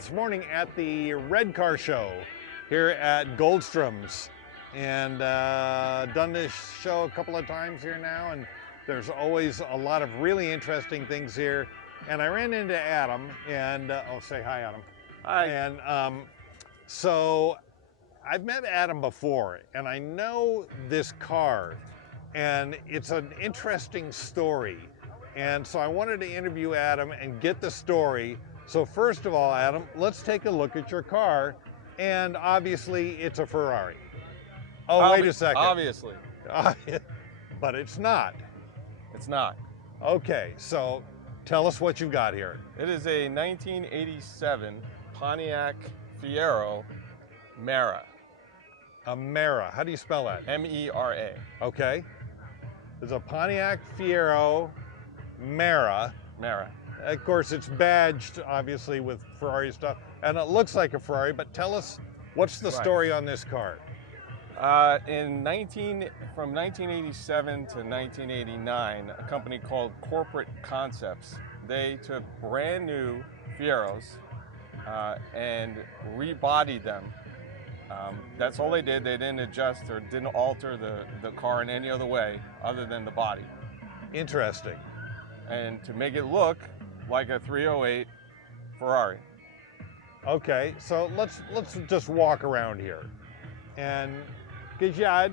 this morning at the Red Car Show here at Goldstrom's, and done this show a couple of times here now, and there's always a lot of really interesting things here. And I ran into Adam, and oh, say hi, Adam. Hi. And so I've met Adam before, and I know this car, and it's an interesting story. And so I wanted to interview Adam and get the story. So first of all, Adam, let's take a look at your car. And obviously it's a Ferrari. Oh, wait a second. Obviously. But it's not. It's not. Okay, so tell us what you've got here. It is a 1987 Pontiac Fiero Mera. A Mera. How do you spell that? M-E-R-A. Okay. There's a Pontiac Fiero Mera. Mera. Of course, it's badged, obviously, with Ferrari stuff, and it looks like a Ferrari, but tell us, what's the story on this car? From 1987 to 1989, a company called Corporate Concepts, they took brand new Fieros and rebodied them. That's all they did. They didn't adjust or didn't alter the car in any other way other than the body. Interesting. And to make it look like a 308 Ferrari. Okay, so let's just walk around here, and because yeah,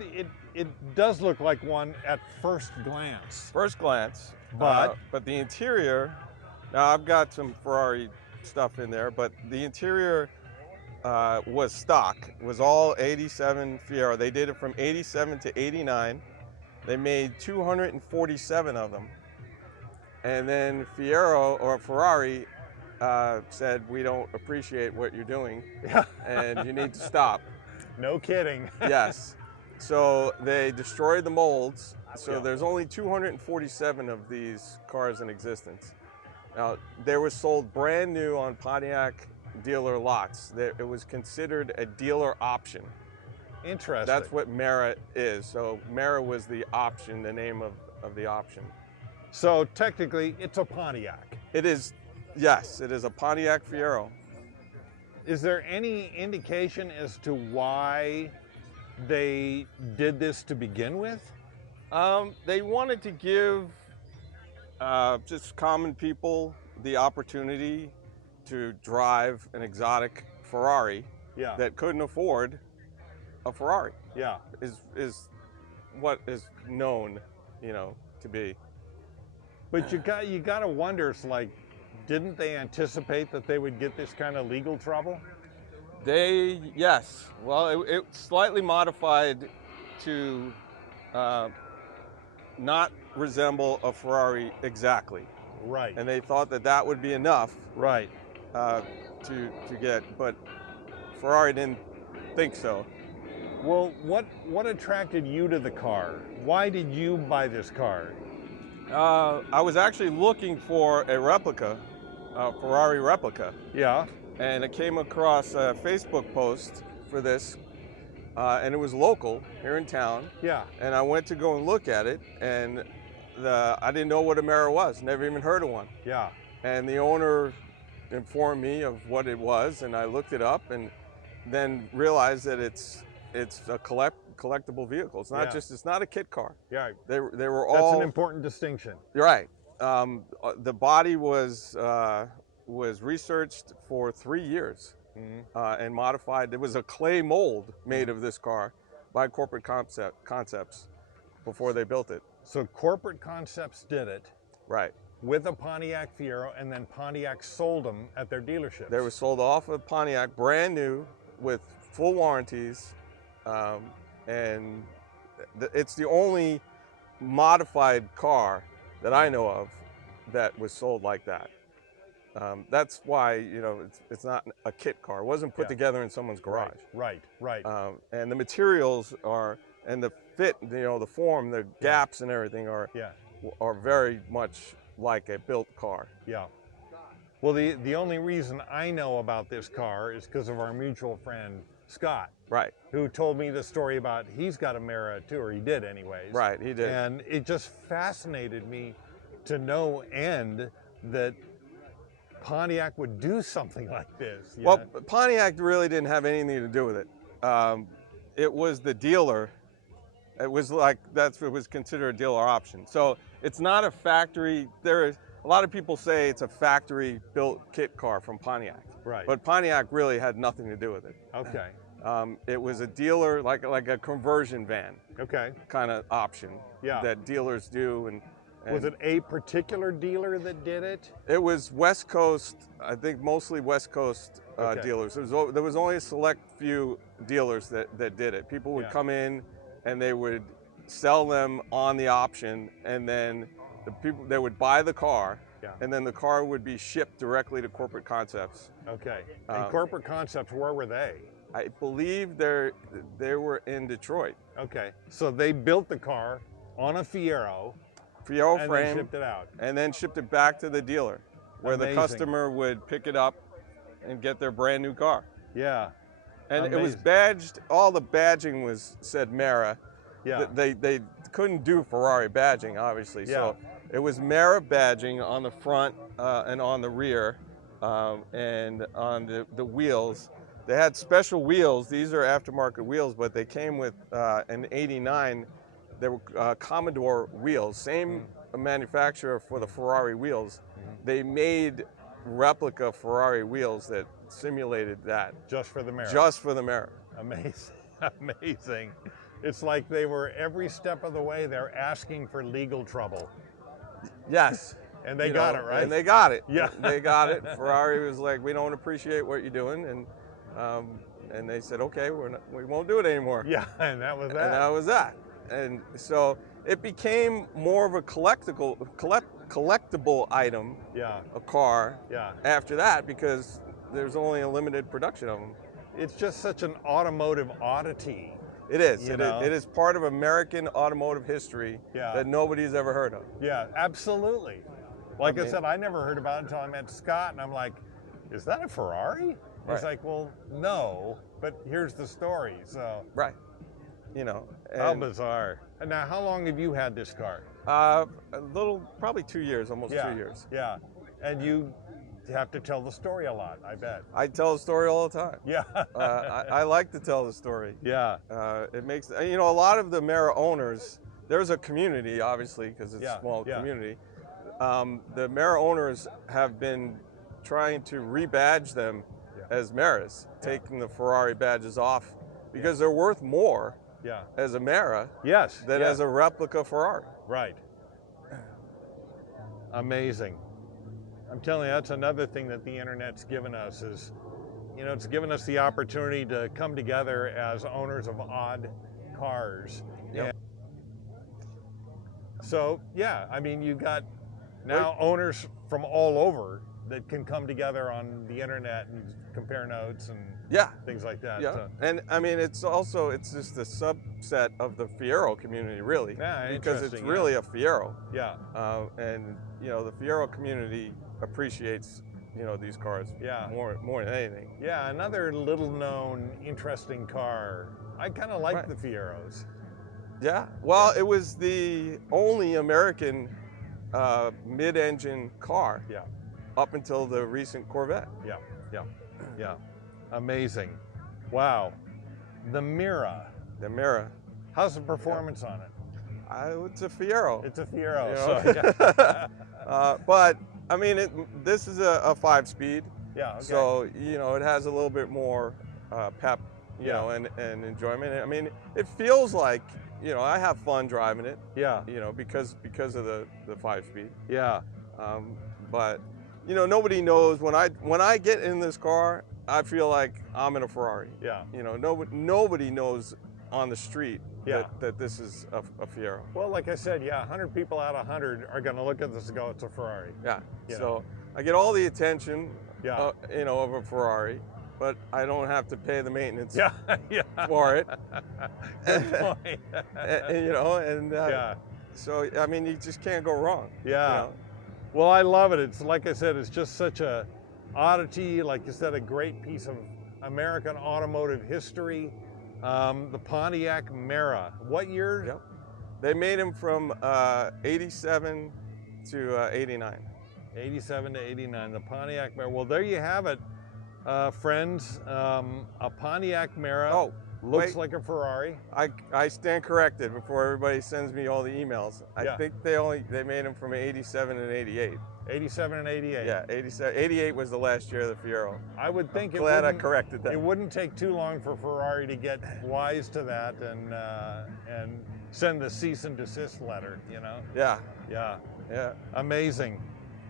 it does look like one at first glance. First glance, but the interior. Now I've got some Ferrari stuff in there, but the interior was stock. It was all 87 Fiero. They did it from 87 to 89. They made 247 of them. And then Fiero, or Ferrari, said, we don't appreciate what you're doing, and you need to stop. No kidding. Yes. So they destroyed the molds. So there's only 247 of these cars in existence. Now, they were sold brand new on Pontiac dealer lots. It was considered a dealer option. Interesting. That's what Mera is. So Mera was the option, the name of the option. So technically, it's a Pontiac. It is, yes, it is a Pontiac Fiero. Is there any indication as to why they did this to begin with? They wanted to give just common people the opportunity to drive an exotic Ferrari that couldn't afford a Ferrari. Yeah. Is what is known, to be. But you got to wonder, it's like, didn't they anticipate that they would get this kind of legal trouble? Yes. Well, it slightly modified to not resemble a Ferrari exactly. Right. And they thought that would be enough. Right. To get, but Ferrari didn't think so. Well, what attracted you to the car? Why did you buy this car? I was actually looking for a replica, a Ferrari replica. Yeah. And I came across a Facebook post for this, and it was local here in town. Yeah. And I went to go and look at it, and I didn't know what a Mera was, never even heard of one. Yeah. And the owner informed me of what it was, and I looked it up, and then realized that it's a collectible vehicle. It's not it's not a kit car. Yeah. They were all. That's an important distinction. You're right. The body was researched for 3 years and modified. There was a clay mold made of this car by Corporate Concepts before they built it. So Corporate Concepts did it. Right. With a Pontiac Fiero, and then Pontiac sold them at their dealerships. They were sold off of Pontiac, brand new, with full warranties, and it's the only modified car that I know of that was sold like that. That's why, it's not a kit car. It wasn't put together in someone's garage. Right. And the materials and the fit, the form, the gaps and everything are very much like a built car. Yeah. Well, the only reason I know about this car is because of our mutual friend, Scott. Right. Who told me the story about he's got a Mera too, or he did anyways. Right, he did. And it just fascinated me to no end that Pontiac would do something like this. Yeah. Well, Pontiac really didn't have anything to do with it. It was the dealer. It was like, it was considered a dealer option. So it's not a factory. A lot of people say it's a factory built kit car from Pontiac. Right. But Pontiac really had nothing to do with it. Okay. It was a dealer, like a conversion van. Okay. Kind of option. Yeah. That dealers do. And was it a particular dealer that did it? It was West Coast, I think mostly West Coast Okay. dealers. There was only a select few dealers that did it. People would come in and they would sell them on the option, and then they would buy the car, and then the car would be shipped directly to Corporate Concepts. Okay. And Corporate Concepts, where were they? I believe they were in Detroit. Okay. So they built the car on a Fiero frame, then shipped it out. And then shipped it back to the dealer, where Amazing. the customer would pick it up and get their brand new car. Yeah. And Amazing. it was badged, all the badging said Mera. Yeah. They couldn't do Ferrari badging, obviously. Yeah. So it was Mera badging on the front and on the rear, and on the wheels. They had special wheels. These are aftermarket wheels, but they came with an '89. They were Commodore wheels, same manufacturer for the Ferrari wheels. They made replica Ferrari wheels that simulated that. Just for the Mera. Just for the Mera. Amazing. Amazing. It's like they were every step of the way, they're asking for legal trouble. Yes. And they got it, right? And they got it. Yeah. They got it. Ferrari was like, we don't appreciate what you're doing. And they said, okay, we won't do it anymore. Yeah, and that was that. And that was that. And so it became more of a collectible item, a car, after that, because there's only a limited production of them. It's just such an automotive oddity. It is. It is part of American automotive history that nobody's ever heard of. Yeah, absolutely. Like I said, I never heard about it until I met Scott, and I'm like, is that a Ferrari? Right. He's like, well, no, but here's the story. So right. You know. How bizarre. And now, how long have you had this car? Probably 2 years, almost 2 years. Yeah. And you have to tell the story a lot, I bet. I tell the story all the time. Yeah. I like to tell the story. Yeah. It makes, a lot of the Mera owners, there's a community, obviously, because it's a small community. The Mera owners have been trying to rebadge them as Meras, taking the Ferrari badges off, because they're worth more as a Mera than as a replica Ferrari. Right. Amazing. I'm telling you, that's another thing that the internet's given us is, it's given us the opportunity to come together as owners of odd cars. Yep. So, I mean, you've got now owners from all over that can come together on the internet and compare notes and things like that. Yeah, So. and I mean, it's just a subset of the Fiero community, really, because it's really a Fiero. Yeah. And the Fiero community appreciates these cars more than anything. Yeah, another little known interesting car. I kind of like the Fieros. Yeah, well, it was the only American mid-engine car up until the recent Corvette. Yeah. Amazing. Wow. The Mera. The Mera. How's the performance on it? It's a Fiero. It's a Fiero. But I mean, this is a 5-speed. Yeah. Okay. So it has a little bit more pep, and enjoyment. I mean, it feels like I have fun driving it. Yeah. Because of the 5-speed. Yeah. But nobody knows when I get in this car, I feel like I'm in a Ferrari. Yeah. Nobody knows on the street that this is a Fiero. Well, like I said, 100 people out of 100 are going to look at this and go, it's a Ferrari. Yeah. So I get all the attention, of a Ferrari, but I don't have to pay the maintenance for it. Good point. So I mean, you just can't go wrong. Yeah. Well, I love it. It's like I said, it's just such a oddity, like you said, a great piece of American automotive history. The Pontiac Mera. What year? Yep. They made him from 87 to 89. 87 to 89, the Pontiac Mera. Well, there you have it, friends. A Pontiac Mera. Oh, looks wait. like a Ferrari. I stand corrected before everybody sends me all the emails. I think they made them from 87 and 88. 87 and 88. Yeah, 87. 88 was the last year of the Fiero. I would think Glad I corrected that. It wouldn't take too long for Ferrari to get wise to that and send the cease and desist letter, you know? Yeah. Yeah. Yeah. Amazing.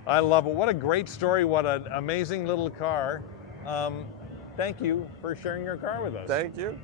I love it. What a great story. What an amazing little car. Thank you for sharing your car with us. Thank you.